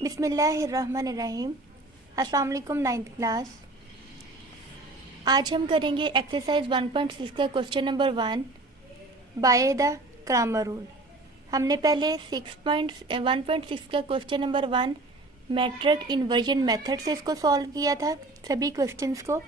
बिस्मिल्लाहिर्रहमानिर्रहीम। अस्सलाम वालेकुम 9th क्लास। आज हम करेंगे एक्सरसाइज 1.6 का question number 1 by the Cramer rule. हमने पहले 1.6 का question number 1 matrix inversion method से इसको सॉल्व किया था, सभी क्वेश्चंस को।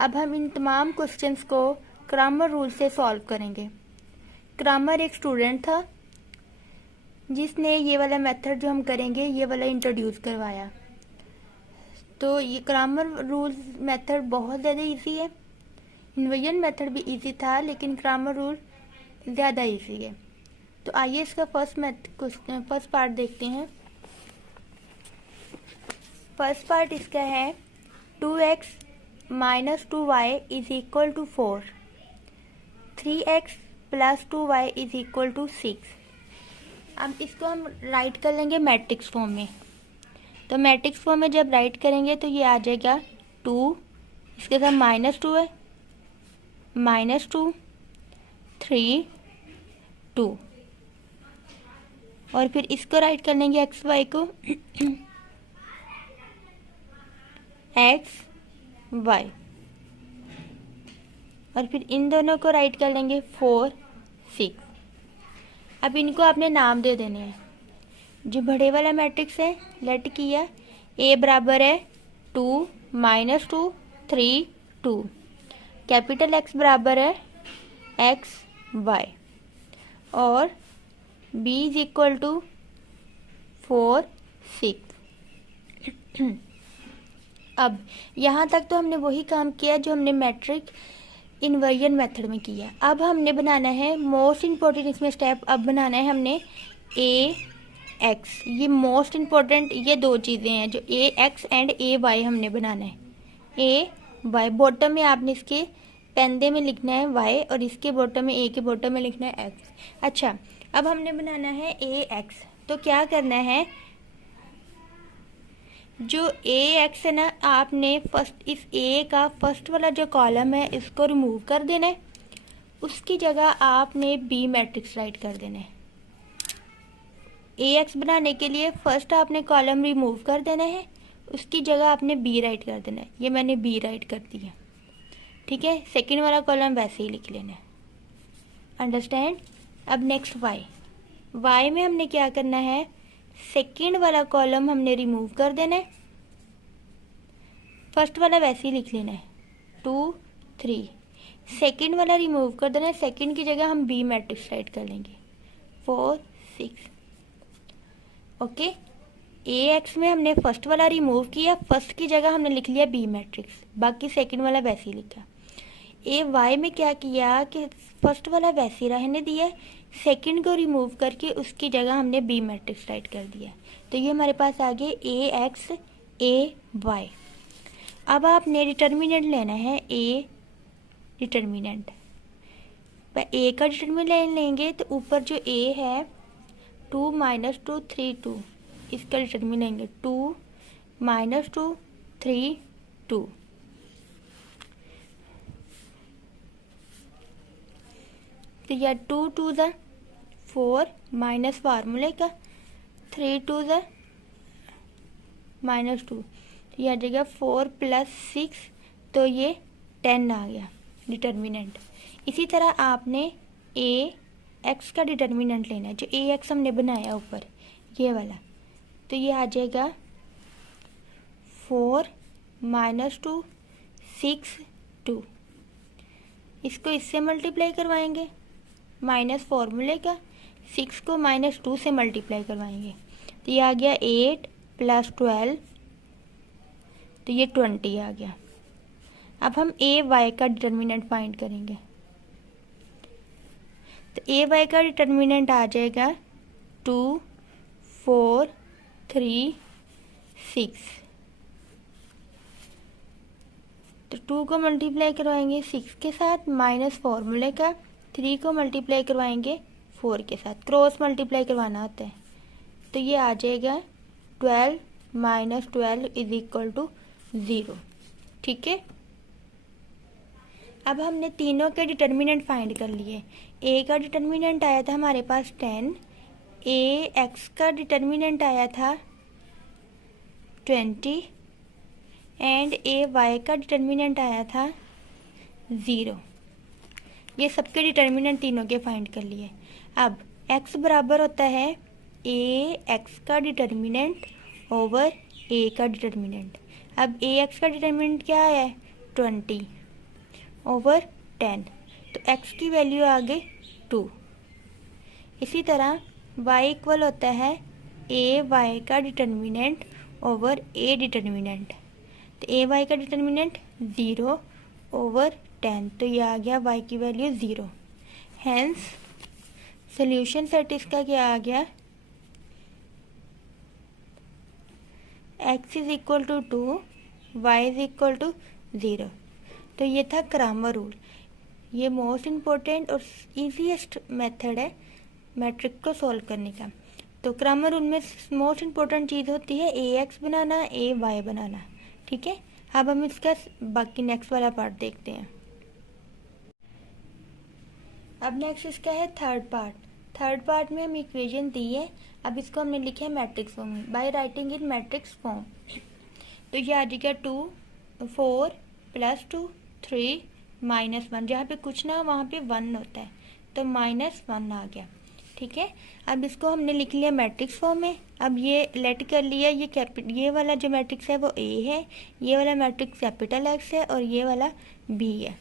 अब हम इन तमाम क्वेश्चंस को ग्रामर रूल से सॉल्व करेंगे। ग्रामर एक स्टूडेंट था जिसने ये वाला मेथड जो हम करेंगे ये वाला इंट्रोड्यूस करवाया। तो ये ग्रामर रूल मेथड बहुत ज़्यादा इजी है। इन्वर्जन मेथड भी इजी था लेकिन ग्रामर रूल ज़्यादा इजी है। तो आइए इसका फर्स्ट पार्ट देखते हैं। फर्स्ट पार्ट इसका है 2x - 2y is equal to 4, 3x + 2y is equal to 6। अब इसको हम राइट कर लेंगे मैट्रिक्स फॉर्म में। तो मैट्रिक्स फॉर्म में जब राइट करेंगे तो ये आ जाएगा 2, इसके साथ -2 है, -2, 3, 2। और फिर इसको राइट कर लेंगे एक्स वाई को एक्स वाई, और फिर इन दोनों को राइट कर लेंगे 4, 6। अब इनको आपने नाम दे देने हैं। जो बड़े वाला मैट्रिक्स है लेट किया, ए बराबर है 2 - 2 3 2, कैपिटल एक्स बराबर है एक्स वाई, और बी इज इक्वल टू 4 6। अब यहाँ तक तो हमने वही काम किया जो हमने मैट्रिक इन्वर्जन मेथड में किया। अब हमने बनाना है मोस्ट इम्पोर्टेंट इसमें स्टेप। अब बनाना है हमने ए एक्स। ये मोस्ट इम्पोर्टेंट ये दो चीज़ें हैं जो ए एक्स एंड ए वाई हमने बनाना है। ए वाई बॉटम में आपने इसके पेंदे में लिखना है वाई, और इसके बॉटम में ए के बॉटम में लिखना है एक्स। अच्छा, अब हमने बनाना है ए एक्स। तो क्या करना है, जो ए एक्स है ना, आपने फर्स्ट इस ए का फर्स्ट वाला जो कॉलम है इसको रिमूव कर देना है। उसकी जगह आपने बी मैट्रिक्स राइट कर देना है। ए एक्स बनाने के लिए फर्स्ट आपने कॉलम रिमूव कर देना है, उसकी जगह आपने बी राइट कर देना है। ये मैंने बी राइट कर दिया, ठीक है। सेकंड वाला कॉलम वैसे ही लिख लेना है, अंडरस्टैंड। अब नेक्स्ट वाई। वाई में हमने क्या करना है, सेकंड वाला कॉलम हमने रिमूव कर देना है, फर्स्ट वाला वैसे ही लिख लेना है 2 3। सेकंड वाला रिमूव कर देना है, सेकंड की जगह हम बी मैट्रिक्स राइट कर लेंगे 4 6। ओके, ए एक्स में हमने फर्स्ट वाला रिमूव किया, फर्स्ट की जगह हमने लिख लिया बी मैट्रिक्स, बाकी सेकंड वाला वैसे ही लिखा। ए वाई में क्या किया कि फर्स्ट वाला वैसे रहने दिया, सेकंड को रिमूव करके उसकी जगह हमने बी मैट्रिक्स राइट कर दिया। तो ये हमारे पास आ गए ए एक्स ए वाई। अब आपने डिटर्मिनेंट लेना है, ए डिटर्मिनेंट। ए का डिटर्मिनेंट लेंगे तो ऊपर जो ए है 2 - 2 3 2, इसका डिटर्मिनेंट लेंगे 2 - 2 3 2। तो यह 2 2 ज़ा 4 माइनस फार्मूले का 3 2 ज़ा -2, तो यह आ जाएगा 4 + 6, तो ये 10 आ गया डिटर्मिनेंट। इसी तरह आपने ए एक्स का डिटर्मिनेंट लेना है, जो ए एक्स हमने बनाया ऊपर ये वाला। तो ये आ जाएगा 4 - 2 6 2। इसको इससे मल्टीप्लाई करवाएंगे माइनस फार्मूले का, 6 को -2 से मल्टीप्लाई करवाएंगे, तो ये आ गया 8 + 12, तो ये 20 आ गया। अब हम ए वाई का डिटर्मिनेंट फाइंड करेंगे। तो ए वाई का डिटर्मिनेंट आ जाएगा 2 4 3 6। तो 2 को मल्टीप्लाई करवाएंगे 6 के साथ माइनस फार्मूले का, 3 को मल्टीप्लाई करवाएंगे 4 के साथ, क्रॉस मल्टीप्लाई करवाना होता है। तो ये आ जाएगा 12 - 12 इज इक्वल टू 0, ठीक है। अब हमने तीनों के डिटर्मिनेंट फाइंड कर लिए। ए का डिटर्मिनेंट आया था हमारे पास 10, ए एक्स का डिटर्मिनेंट आया था 20 एंड ए वाई का डिटर्मिनेंट आया था 0। ये सबके डिटर्मिनेंट तीनों के फाइंड कर लिए। अब x बराबर होता है ए एक्स का डिटर्मिनेंट ओवर ए का डिटर्मिनेंट। अब ए एक्स का डिटर्मिनेंट क्या है 20 ओवर 10, तो x की वैल्यू आ गई 2। इसी तरह y इक्वल होता है ए वाई का डिटर्मिनेंट ओवर ए डिटर्मिनेंट, तो ए वाई का डिटर्मिनेंट 0 ओवर 10, तो ये आ गया y की वैल्यू 0। हैंस सोल्यूशन सेट इसका क्या आ गया x is equal to 2, y is equal to 0। तो ये था क्रैमर रूल। ये मोस्ट इम्पोर्टेंट और ईजीएस्ट मेथड है मैट्रिक को सॉल्व करने का। तो क्रैमर रूल में मोस्ट इम्पोर्टेंट चीज़ होती है A x banana, A Y बनाना। ठीक है, अब हम इसका बाकी नेक्स्ट वाला पार्ट देखते हैं। अब नेक्स्ट इसका है थर्ड पार्ट। थर्ड पार्ट में हम इक्वेशन दी है, अब इसको हमने लिखा है मैट्रिक्स फॉर्म में by writing in matrix form. तो ये आ जाएगा 2 4 + 2 3 -1, जहाँ पे कुछ ना वहाँ पे 1 होता है, तो -1 आ गया। ठीक है, अब इसको हमने लिख लिया मैट्रिक्स फॉर्म में। अब ये लेट कर लिया, ये वाला जो मैट्रिक्स है वो ए है, ये वाला मैट्रिक्स कैपिटल एक्स है और ये वाला बी है।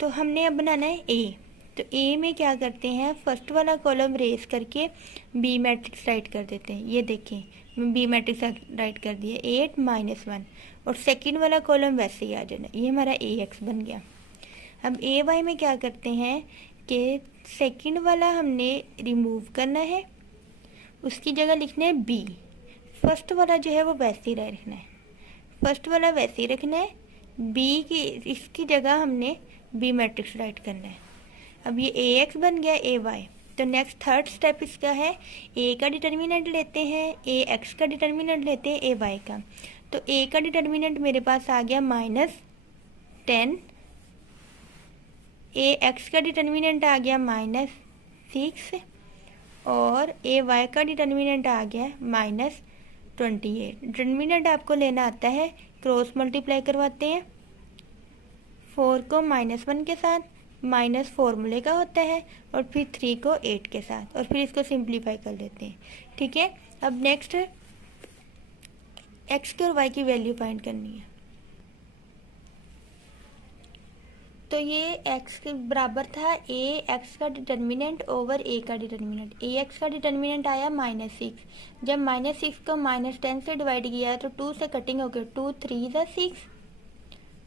तो हमने अब बनाना है ए। तो ए में क्या करते हैं, फर्स्ट वाला कॉलम रेस करके बी मैट्रिक्स राइट कर देते हैं। ये देखें बी मैट्रिक्स राइट कर दिया 8 -1, और सेकंड वाला कॉलम वैसे ही आ जाना, ये हमारा ए एक्स बन गया। अब ए वाई में क्या करते हैं कि सेकंड वाला हमने रिमूव करना है, उसकी जगह लिखना है बी। फर्स्ट वाला जो है वो वैसे ही रखना है, फर्स्ट वाला वैसे ही रखना है, बी की इसकी जगह हमने बी मैट्रिक्स राइट करना है। अब ये ए एक्स बन गया ए वाई। तो नेक्स्ट थर्ड स्टेप इसका है ए का डिटर्मिनेंट लेते हैं, ए एक्स का डिटर्मिनेंट लेते हैं ए वाई का। तो ए का डिटर्मिनेंट मेरे पास आ गया -10, ए एक्स का डिटर्मिनेंट आ गया -6 और ए वाई का डिटर्मिनेंट आ गया -28। डिटर्मिनेंट आपको लेना आता है, क्रॉस मल्टीप्लाई करवाते हैं 4 को -1 के साथ, माइनस फॉर्मूले का होता है, और फिर 3 को 8 के साथ, और फिर इसको सिंप्लीफाई कर देते हैं। ठीक है, अब नेक्स्ट एक्स के और वाई की वैल्यू फाइंड करनी है। तो ये एक्स के बराबर था ए एक्स का डिटर्मिनेंट ओवर ए का डिटर्मिनेंट। ए एक्स का डिटर्मिनेंट आया -6, जब -6 को -10 से डिवाइड किया तो 2 से कटिंग हो गया, 2 3 = 6,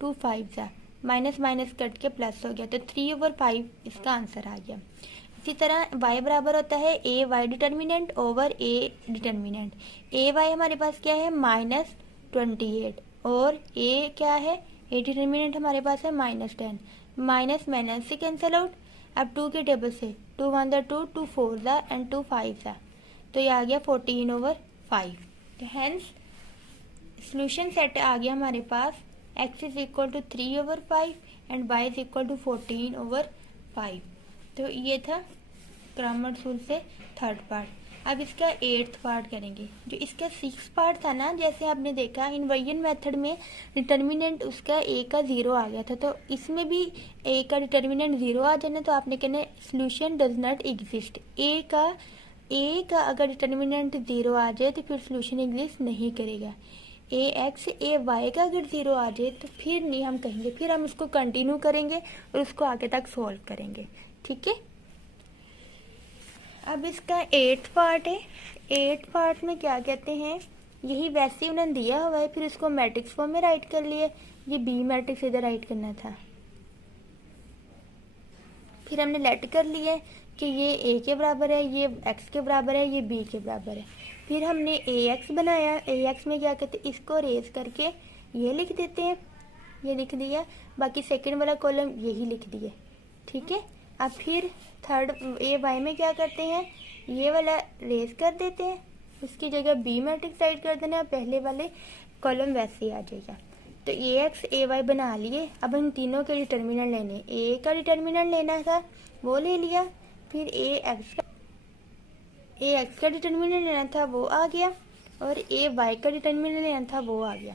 2 5 = माइनस माइनस कट के प्लस हो गया, तो 3/5 इसका आंसर आ गया। इसी तरह y बराबर होता है A Y determinant over A determinant. A Y हमारे पास क्या है -28, और ए क्या है ए डिटर्मिनेंट हमारे पास है -10। माइनस माइनस से कैंसिल आउट, अब 2 के टेबल से 2 1 = 2, 2 4 = एंड 2 5 = तो ये आ गया 14/5। तो हैंस सोल्यूशन सेट आ गया हमारे पास x is equal to 3/5 and y is equal to 14/5। तो ये था क्रैमर रूल से थर्ड पार्ट। अब इसका 8th पार्ट करेंगे। जो इसका 6th पार्ट था ना, जैसे आपने देखा इन्वर्जन मेथड में डिटर्मिनेंट उसका a का 0 आ गया था, तो इसमें भी a का डिटर्मिनेंट 0 आ जाना, तो आपने कहना solution does not exist. a का अगर डिटर्मिनेंट 0 आ जाए तो फिर सोल्यूशन एग्जिस्ट नहीं करेगा। ए एक्स ए वाई का अगर 0 आ जाए तो फिर नहीं हम कहेंगे, फिर हम उसको कंटिन्यू करेंगे और उसको आगे तक सॉल्व करेंगे। ठीक है, अब इसका 8th पार्ट है। 8th पार्ट में क्या कहते हैं, यही वैसे उन्होंने दिया हुआ है, फिर उसको मैट्रिक्स फॉर्म में राइट कर लिए। ये बी मैट्रिक्स इधर राइट करना था, फिर हमने लेट कर लिए कि ये ए के बराबर है, ये एक्स के बराबर है, ये बी के बराबर है। फिर हमने ए एक्स बनाया, ए एक्स में क्या कहते हैं इसको रेज करके ये लिख देते हैं, ये लिख दिया, बाकी सेकंड वाला कॉलम यही लिख दिए। ठीक है, अब फिर थर्ड ए वाई में क्या करते हैं, ये वाला रेज कर देते हैं, उसकी जगह बी मैट्रिक्स राइट कर देना, पहले वाले कॉलम वैसे ही आ जाएगा। तो ए एक्स ए वाई बना लिए। अब इन तीनों के डिटर्मिनेंट लेने, ए का डिटर्मिनेंट लेना था वो ले लिया, फिर ए एक्स का डिटर्मिनेंट लेना था वो आ गया, और ए वाई का डिटर्मिनेंट लेना था, वो आ गया।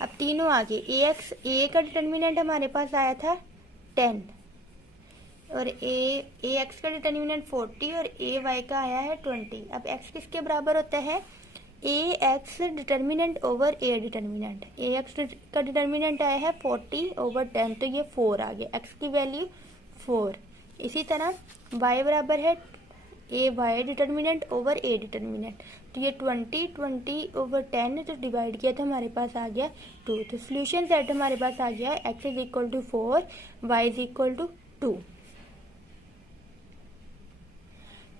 अब तीनों आगे, ए का डिटर्मिनेंट हमारे पास आया था 10 और ए एक्स का डिटर्मिनेंट 40 और ए वाई का आया है 20। अब एक्स किसके बराबर होता है, A X determinant over A determinant. A X का डिटर्मिनेंट आया है 40 ओवर 10, तो ये 4 आ गया, एक्स की वैल्यू 4। इसी तरह वाई बराबर है A Y determinant over A determinant, तो ये 20 ओवर 10 तो डिवाइड किया तो हमारे पास आ गया 2। तो सोल्यूशन सेट हमारे पास आ गया x is equal to 4, y is equal to 2।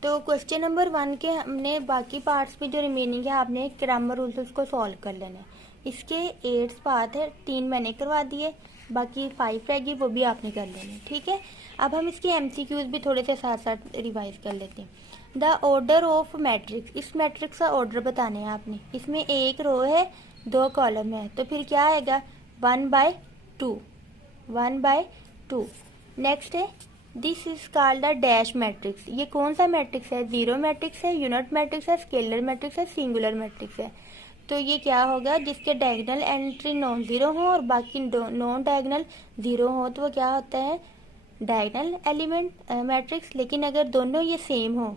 तो क्वेश्चन नंबर 1 के हमने बाकी पार्ट्स भी जो रिमेनिंग है आपने ग्रामर रूल्स उसको सॉल्व कर लेना है। इसके 8 पार्ट है, 3 मैंने करवा दिए, बाकी 5 रहेगी वो भी आपने कर लेनी, ठीक है। अब हम इसके एमसीक्यूज भी थोड़े से साथ साथ रिवाइज कर लेते हैं। द ऑर्डर ऑफ मैट्रिक्स, इस मैट्रिक्स का ऑर्डर बताने हैं आपने। इसमें एक रो है 2 कॉलम है, तो फिर क्या आएगा 1/2, 1/2। नेक्स्ट है this is called the dash matrix. ये कौन सा मैट्रिक्स है, जीरो मैट्रिक्स है, यूनिट मैट्रिक्स है, स्केलर मैट्रिक्स है, सिंगुलर मैट्रिक्स है। तो ये क्या होगा, जिसके डायगोनल एंट्री नॉन जीरो हो और बाकी नॉन डायगोनल जीरो हो तो वो क्या होता है डायगोनल एलिमेंट मैट्रिक्स। लेकिन अगर दोनों ये सेम हो,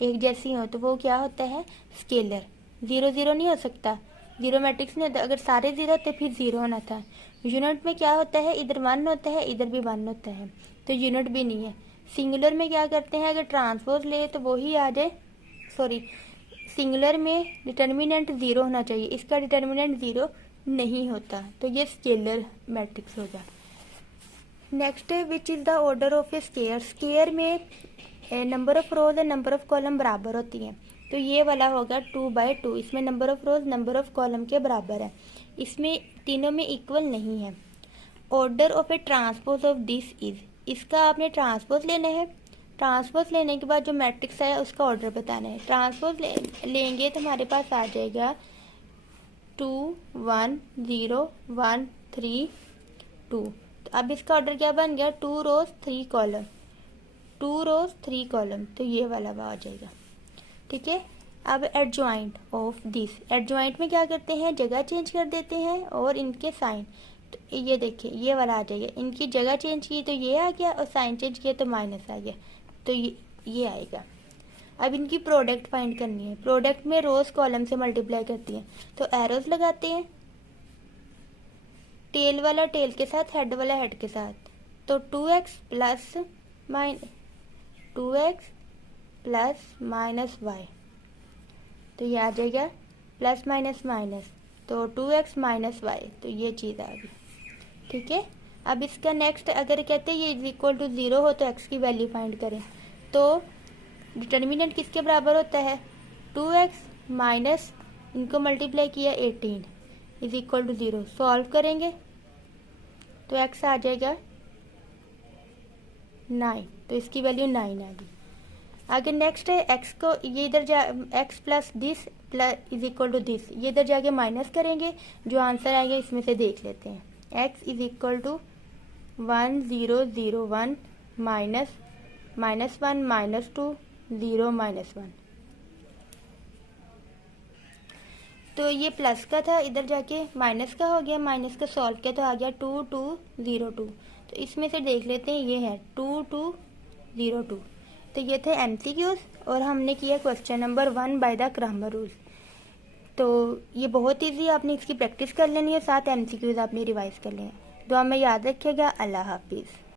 एक जैसी हो, तो वो क्या होता है स्केलर। 0 0 नहीं हो सकता, जीरो मैट्रिक्स नहीं होता। अगर सारे जीरो होते फिर जीरो होना था। यूनिट में क्या होता है, इधर 1 होता है इधर भी 1 होता है, तो यूनिट भी नहीं है। सिंगुलर में क्या करते हैं, अगर ट्रांसपोज ले तो वही आ जाए, सॉरी सिंगुलर में डिटर्मिनेंट 0 होना चाहिए, इसका डिटर्मिनेंट 0 नहीं होता, तो ये स्केलर मैट्रिक्स हो जाए। नेक्स्ट है which is the order of a square. Square में number of rows and number of column बराबर होती हैं, तो ये वाला होगा 2/2। इसमें number of rows number of column के बराबर है, इसमें तीनों में इक्वल नहीं है। Order of a transpose of this is, इसका आपने ट्रांसपोज लेना है। ट्रांसपोज लेने के बाद जो मैट्रिक्स है उसका ऑर्डर बताना है। ट्रांसपोज लेंगे तो हमारे पास आ जाएगा 2 1 0 1 3 2। तो अब इसका ऑर्डर क्या बन गया 2 रोज 3 कॉलम, 2 रोज 3 कॉलम, तो ये वाला आ जाएगा, ठीक है। अब एडजॉइंट ऑफ दिस, एडजॉइंट में क्या करते हैं जगह चेंज कर देते हैं और इनके साइन, तो ये देखिए ये वाला आ जाएगा। इनकी जगह चेंज की तो ये आ गया और साइन चेंज किया तो माइनस आ गया, तो ये आएगा। अब इनकी प्रोडक्ट फाइंड करनी है। प्रोडक्ट में रोज कॉलम से मल्टीप्लाई करती हैं, तो एरोज लगाते हैं, टेल वाला टेल के साथ, हेड वाला हेड के साथ, तो 2x प्लस माइनस वाई, तो ये आ जाएगा प्लस माइनस माइनस, तो 2x माइनस वाई, तो ये चीज़ आ गई, ठीक है। अब इसका नेक्स्ट अगर कहते हैं ये इज इक्वल टू 0 हो तो x की वैल्यू फाइंड करें, तो डिटर्मिनेंट किसके बराबर होता है 2x माइनस इनको मल्टीप्लाई किया 18 इज इक्वल टू 0। सॉल्व करेंगे तो x आ जाएगा 9, तो इसकी वैल्यू 9 आ गई। आगे नेक्स्ट है x को ये इधर जा x plus this plus is equal to this, ये इधर जाके माइनस करेंगे, जो आंसर आएगा इसमें से देख लेते हैं। x is equal to 1 0 0 1 minus -1 -2 0 -1, तो ये प्लस का था इधर जाके माइनस का हो गया, माइनस का सॉल्व किया तो आ गया 2 2 0 2। तो इसमें से देख लेते हैं ये है 2 2 0 2। तो ये थे एमसीक्यूज और हमने किया question number 1 by the Cramer rule. तो ये बहुत इजी, आपने इसकी प्रैक्टिस कर लेनी है, साथ एमसीक्यूज आपने रिवाइज कर लें। दुआ में याद रखिएगा। अल्लाह हाफिज़।